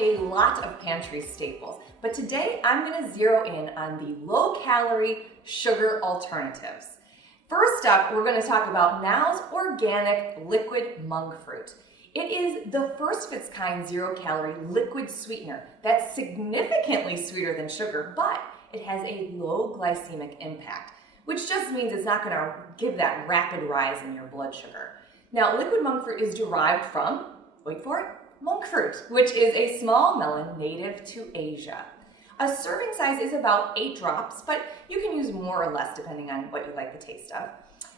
a lot of pantry staples, but today I'm going to zero in on the low-calorie sugar alternatives. First up, we're going to talk about Now's organic liquid monk fruit. It is the first of its kind zero-calorie liquid sweetener that's significantly sweeter than sugar, but it has a low glycemic impact, which just means it's not going to give that rapid rise in your blood sugar. Now, liquid monk fruit is derived from, wait for it, monk fruit, which is a small melon native to Asia. A serving size is about 8 drops, but you can use more or less depending on what you like the taste of.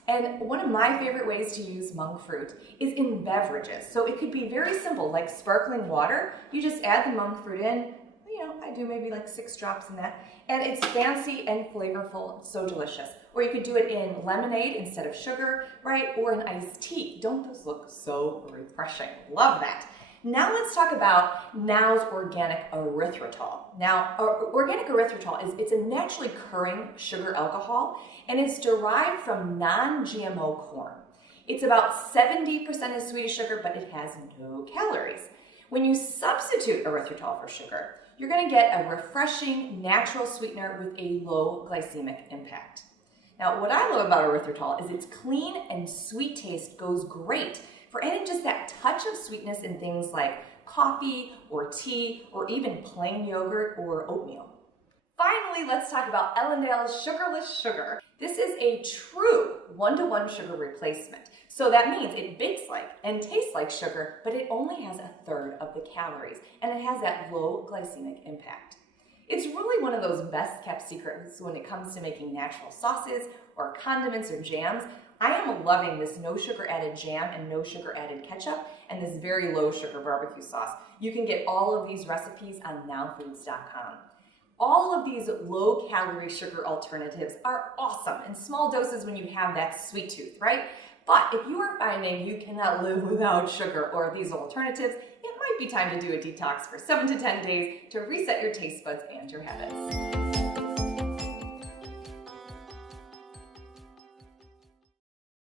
And one of my favorite ways to use monk fruit is in beverages. So it could be very simple, like sparkling water. You just add the monk fruit in. I do maybe like 6 drops in that. And it's fancy and flavorful, so delicious. Or you could do it in lemonade instead of sugar, right? Or an iced tea. Don't those look so refreshing? Love that. Now let's talk about Now's organic erythritol. Now, organic erythritol it's a naturally occurring sugar alcohol, and it's derived from non-GMO corn. It's about 70% of Swedish sugar, but it has no calories. When you substitute erythritol for sugar, you're going to get a refreshing natural sweetener with a low glycemic impact. Now, what I love about erythritol is its clean and sweet taste goes great for adding just that touch of sweetness in things like coffee or tea or even plain yogurt or oatmeal. Finally, let's talk about Ellendale's Sugarless Sugar. This is a true one-to-one sugar replacement. So that means it bakes like and tastes like sugar, but it only has 1/3 of the calories, and it has that low glycemic impact. It's really one of those best kept secrets when it comes to making natural sauces or condiments or jams. I am loving this no sugar added jam and no sugar added ketchup and this very low sugar barbecue sauce. You can get all of these recipes on nowfoods.com. All of these low calorie sugar alternatives are awesome in small doses when you have that sweet tooth, right? But if you are finding you cannot live without sugar or these alternatives, it might be time to do a detox for 7 to 10 days to reset your taste buds and your habits.